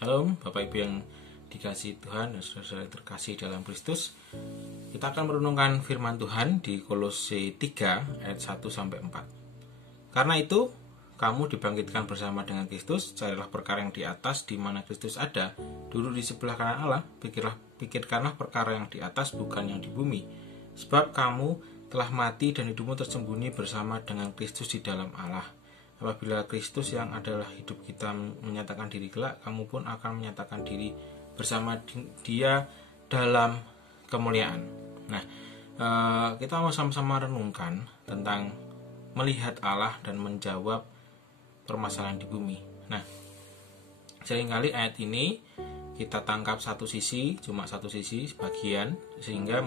Shalom Bapak Ibu yang dikasihi Tuhan dan saudara-saudara yang terkasih dalam Kristus. Kita akan merenungkan firman Tuhan di Kolose 3 ayat 1-4. Karena itu, kamu dibangkitkan bersama dengan Kristus, carilah perkara yang di atas di mana Kristus ada, duduk di sebelah kanan Allah, pikirkanlah perkara yang di atas bukan yang di bumi. Sebab kamu telah mati dan hidupmu tersembunyi bersama dengan Kristus di dalam Allah. Apabila Kristus yang adalah hidup kita menyatakan diri kelak, kamu pun akan menyatakan diri bersama Dia dalam kemuliaan. Nah, kita mau sama-sama renungkan tentang melihat Allah dan menjawab permasalahan di bumi. Nah, seringkali ayat ini kita tangkap satu sisi, cuma satu sisi sebagian, sehingga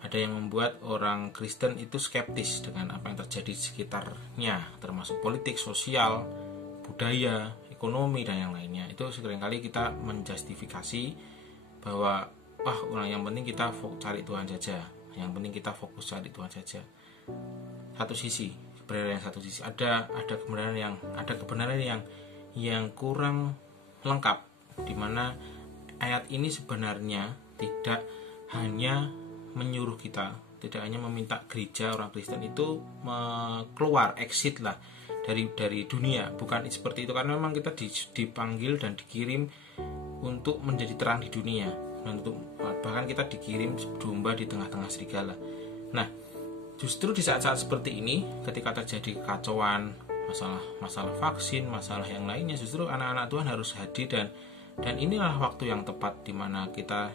ada yang membuat orang Kristen itu skeptis dengan apa yang terjadi di sekitarnya, termasuk politik, sosial, budaya, ekonomi, dan yang lainnya. Itu seringkali kita menjustifikasi bahwa orang yang penting kita cari Tuhan saja, yang penting kita fokus cari Tuhan saja. Satu sisi, sebenarnya satu sisi ada kebenaran yang kurang lengkap, di mana ayat ini sebenarnya tidak hanya menyuruh kita, tidak hanya meminta gereja orang Kristen itu keluar, exit lah dari dunia, bukan seperti itu, karena memang kita dipanggil dan dikirim untuk menjadi terang di dunia, dan bahkan kita dikirim domba di tengah-tengah serigala. Nah, justru di saat-saat seperti ini, ketika terjadi kekacauan, masalah vaksin, masalah yang lainnya, justru anak-anak Tuhan harus hadir, dan inilah waktu yang tepat di mana kita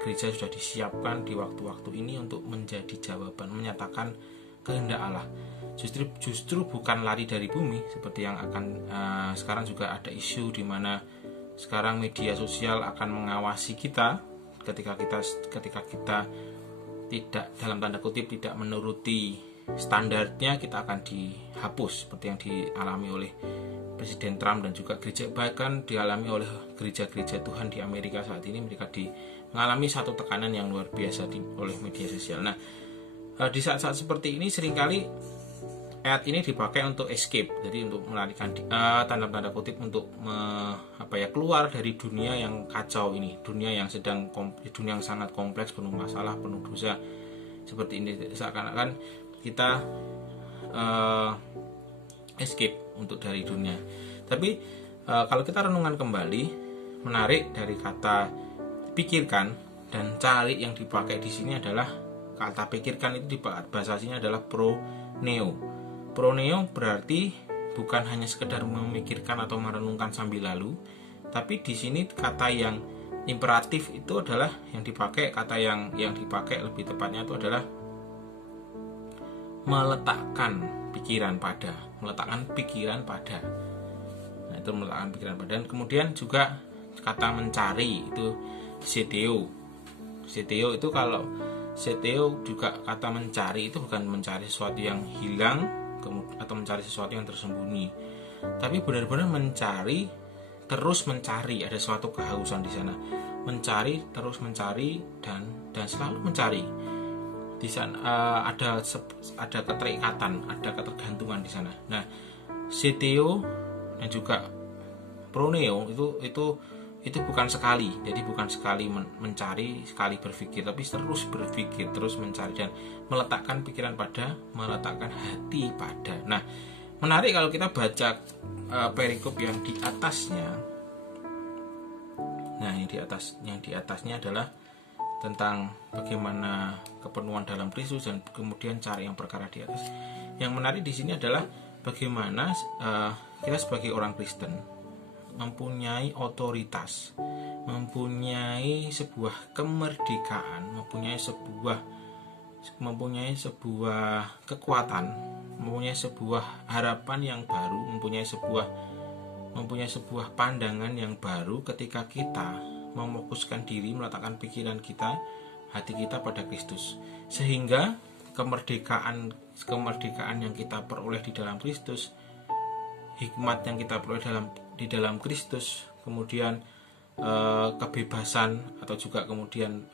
gereja sudah disiapkan di waktu-waktu ini untuk menjadi jawaban, menyatakan kehendak Allah. Justru bukan lari dari bumi seperti yang akan sekarang juga ada isu di mana sekarang media sosial akan mengawasi kita ketika kita tidak, dalam tanda kutip, tidak menuruti standarnya, kita akan dihapus seperti yang dialami oleh Presiden Trump dan juga gereja, bahkan dialami oleh gereja-gereja Tuhan di Amerika saat ini. Mereka mengalami satu tekanan yang luar biasa oleh media sosial. Nah, di saat-saat seperti ini seringkali ayat ini dipakai untuk escape, jadi untuk melarikan tanda-tanda kutip untuk keluar dari dunia yang kacau ini, dunia yang sangat kompleks, penuh masalah, penuh dosa seperti ini. Seakan-akan kita escape untuk dari dunia. Tapi kalau kita renungan kembali, menarik dari kata pikirkan dan cari yang dipakai di sini adalah kata pikirkan itu di bahasa aslinya adalah proneo. Proneo berarti bukan hanya sekedar memikirkan atau merenungkan sambil lalu, tapi di sini kata yang imperatif itu adalah yang dipakai, kata yang dipakai lebih tepatnya itu adalah meletakkan pikiran pada. Nah, itu meletakkan pikiran pada. Dan kemudian juga kata mencari itu seteo itu, kalau seteo juga kata mencari itu bukan mencari sesuatu yang hilang atau mencari sesuatu yang tersembunyi, tapi benar-benar mencari, terus mencari, ada suatu kehausan di sana, mencari, terus mencari, dan selalu mencari. Di sana ada keterikatan, ada ketergantungan di sana. Nah, seteo dan juga proneo itu bukan sekali, jadi bukan sekali mencari, sekali berpikir, tapi terus berpikir, terus mencari, dan meletakkan pikiran pada, meletakkan hati pada. Nah, menarik kalau kita baca perikop yang di atasnya. Nah, yang di atasnya adalah tentang bagaimana kepenuhan dalam Kristus dan kemudian cari yang perkara di atas. Yang menarik di sini adalah bagaimana kita sebagai orang Kristen mempunyai otoritas, mempunyai sebuah kemerdekaan, mempunyai sebuah kekuatan, mempunyai sebuah harapan yang baru, mempunyai sebuah pandangan yang baru ketika kita memfokuskan diri, meletakkan pikiran kita, hati kita pada Kristus, sehingga kemerdekaan yang kita peroleh di dalam Kristus, hikmat yang kita peroleh di dalam Kristus, kemudian kebebasan, atau juga kemudian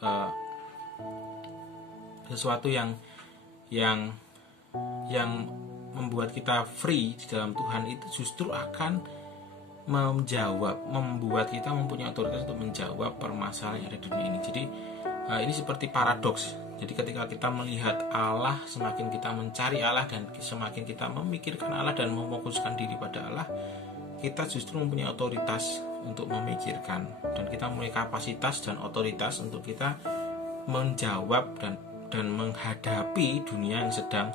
sesuatu yang membuat kita free di dalam Tuhan, itu justru akan membuat kita mempunyai otoritas untuk menjawab permasalahan yang ada di dunia ini. Jadi ini seperti paradoks. Jadi ketika kita melihat Allah, semakin kita mencari Allah dan semakin kita memikirkan Allah dan memfokuskan diri pada Allah, kita justru mempunyai otoritas untuk memikirkan, dan kita mempunyai kapasitas dan otoritas untuk kita menjawab dan menghadapi dunia yang sedang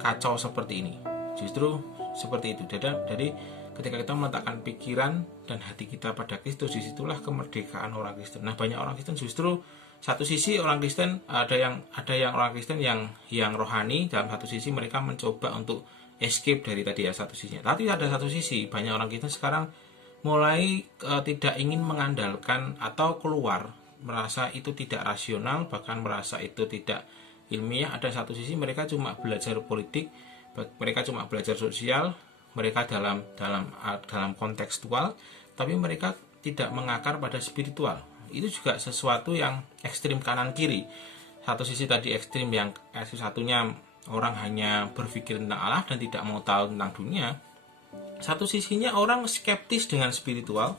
kacau seperti ini. Justru seperti itu. Jadi ketika kita meletakkan pikiran dan hati kita pada Kristus, disitulah kemerdekaan orang Kristen. Nah, banyak orang Kristen justru satu sisi orang Kristen ada yang orang Kristen yang rohani, dalam satu sisi mereka mencoba untuk escape dari tadi ya satu sisinya. Tapi ada satu sisi banyak orang Kristen sekarang mulai tidak ingin mengandalkan atau keluar, merasa itu tidak rasional, bahkan merasa itu tidak ilmiah. Ada satu sisi mereka cuma belajar politik, mereka cuma belajar sosial, mereka dalam kontekstual, tapi mereka tidak mengakar pada spiritual. Itu juga sesuatu yang ekstrim kanan kiri. Satu sisi tadi ekstrim yang satunya orang hanya berpikir tentang Allah dan tidak mau tahu tentang dunia. Satu sisinya orang skeptis dengan spiritual,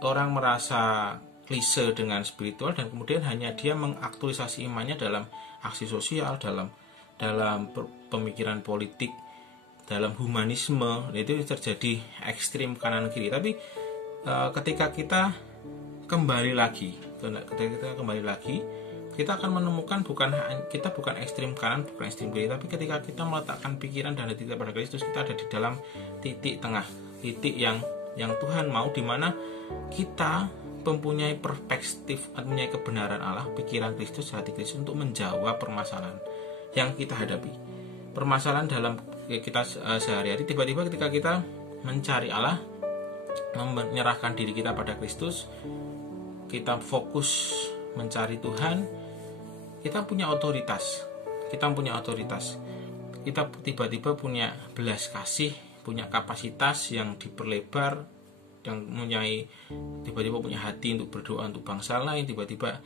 orang merasa klise dengan spiritual, dan kemudian hanya dia mengaktualisasi imannya dalam aksi sosial, dalam pemikiran politik, dalam humanisme. Itu terjadi ekstrim kanan kiri. Tapi ketika kita kembali lagi, kita akan menemukan kita bukan ekstrim kanan, bukan ekstrim kiri, tapi ketika kita meletakkan pikiran dan hati kita pada Kristus, kita ada di dalam titik tengah, titik yang Tuhan mau, di mana kita mempunyai perspektif, mempunyai kebenaran Allah, pikiran Kristus, hati Kristus untuk menjawab permasalahan yang kita hadapi. Permasalahan dalam kita sehari-hari, tiba-tiba ketika kita mencari Allah, menyerahkan diri kita pada Kristus, kita fokus mencari Tuhan, kita punya otoritas. Kita tiba-tiba punya belas kasih, punya kapasitas yang diperlebar, yang tiba-tiba punya hati untuk berdoa untuk bangsa lain, tiba-tiba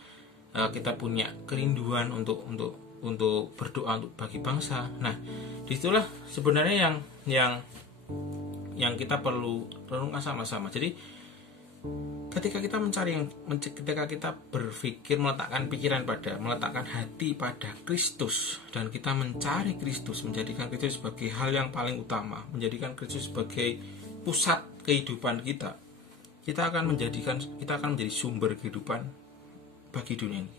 kita punya kerinduan untuk berdoa untuk bagi bangsa. Nah, disitulah sebenarnya yang kita perlu renungkan sama-sama. Jadi ketika kita berpikir, meletakkan hati pada Kristus, dan kita mencari Kristus, menjadikan Kristus sebagai hal yang paling utama, menjadikan Kristus sebagai pusat kehidupan kita akan menjadi sumber kehidupan bagi dunia ini.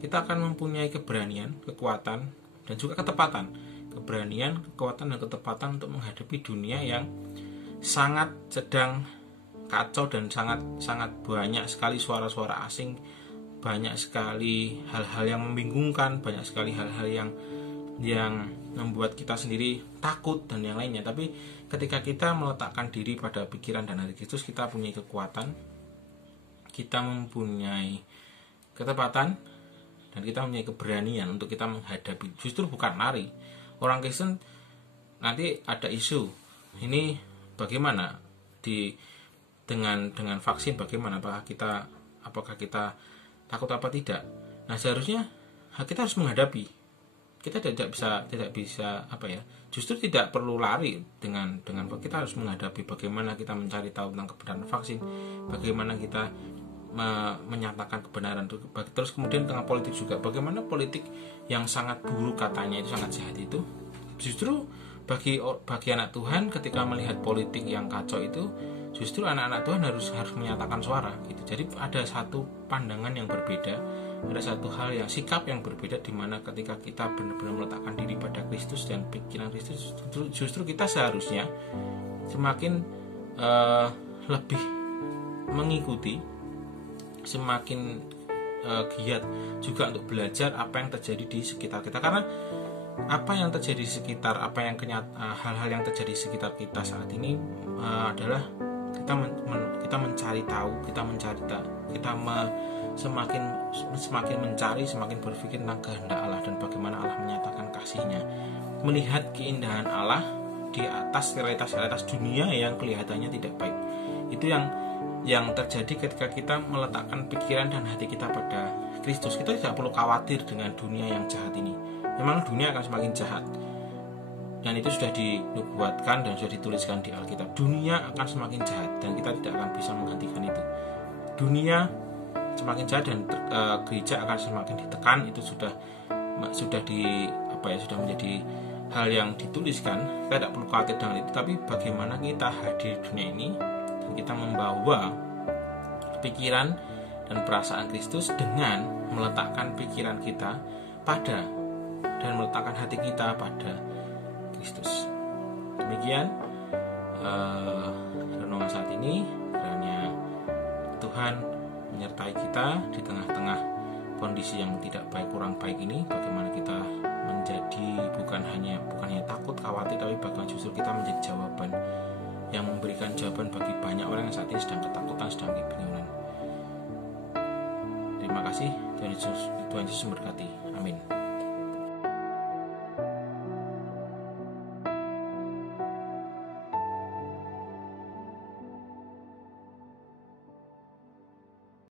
Kita akan mempunyai keberanian, kekuatan, dan juga ketepatan. Keberanian, kekuatan, dan ketepatan untuk menghadapi dunia yang sangat sedang kacau dan sangat banyak sekali suara-suara asing, banyak sekali hal-hal yang membingungkan, banyak sekali hal-hal yang membuat kita sendiri takut dan yang lainnya. Tapi ketika kita meletakkan diri pada pikiran dan hati Kristus, kita punya kekuatan, kita mempunyai ketepatan, dan kita mempunyai keberanian untuk kita menghadapi. Justru bukan lari. Orang Kristen nanti ada isu ini, bagaimana dengan vaksin, bagaimana, apakah kita takut apa tidak. Nah, seharusnya kita harus menghadapi. Kita tidak bisa justru tidak perlu lari dengan kita harus menghadapi. Bagaimana kita mencari tahu tentang kebenaran vaksin, bagaimana kita menyatakan kebenaran, terus kemudian tentang politik juga, bagaimana politik yang sangat buruk katanya itu, sangat jahat itu, justru bagi anak Tuhan ketika melihat politik yang kacau itu, justru anak-anak Tuhan harus menyatakan suara gitu. Jadi ada satu pandangan yang berbeda, ada satu hal yang sikap yang berbeda, di mana ketika kita benar-benar meletakkan diri pada Kristus dan pikiran Kristus, justru kita seharusnya semakin lebih mengikuti, semakin giat juga untuk belajar apa yang terjadi di sekitar kita. Karena apa yang terjadi di sekitar, hal-hal yang terjadi di sekitar kita saat ini adalah kita mencari tahu, semakin mencari, semakin berpikir tentang kehendak Allah dan bagaimana Allah menyatakan kasih-Nya, melihat keindahan Allah di atas realitas dunia yang kelihatannya tidak baik. Itu yang terjadi ketika kita meletakkan pikiran dan hati kita pada Kristus. Kita tidak perlu khawatir dengan dunia yang jahat ini. Memang dunia akan semakin jahat. dan itu sudah dinubuatkan dan sudah dituliskan di Alkitab. Dunia akan semakin jahat dan kita tidak akan bisa menghentikan itu. Dunia semakin jahat dan gereja akan semakin ditekan. Itu sudah menjadi hal yang dituliskan. Kita tidak perlu khawatir dengan itu. Tapi bagaimana kita hadir di dunia ini dan kita membawa pikiran dan perasaan Kristus dengan meletakkan pikiran kita pada dan meletakkan hati kita pada Kristus. Demikian renungan saat ini. Kiranya Tuhan menyertai kita di tengah-tengah kondisi yang tidak baik, kurang baik ini. Bagaimana kita menjadi bukan hanya takut, khawatir, tapi bahkan justru kita menjadi jawaban yang memberikan jawaban bagi banyak orang yang saat ini sedang ketakutan, sedang kebingungan. Terima kasih. Tuhan Yesus memberkati. Amin.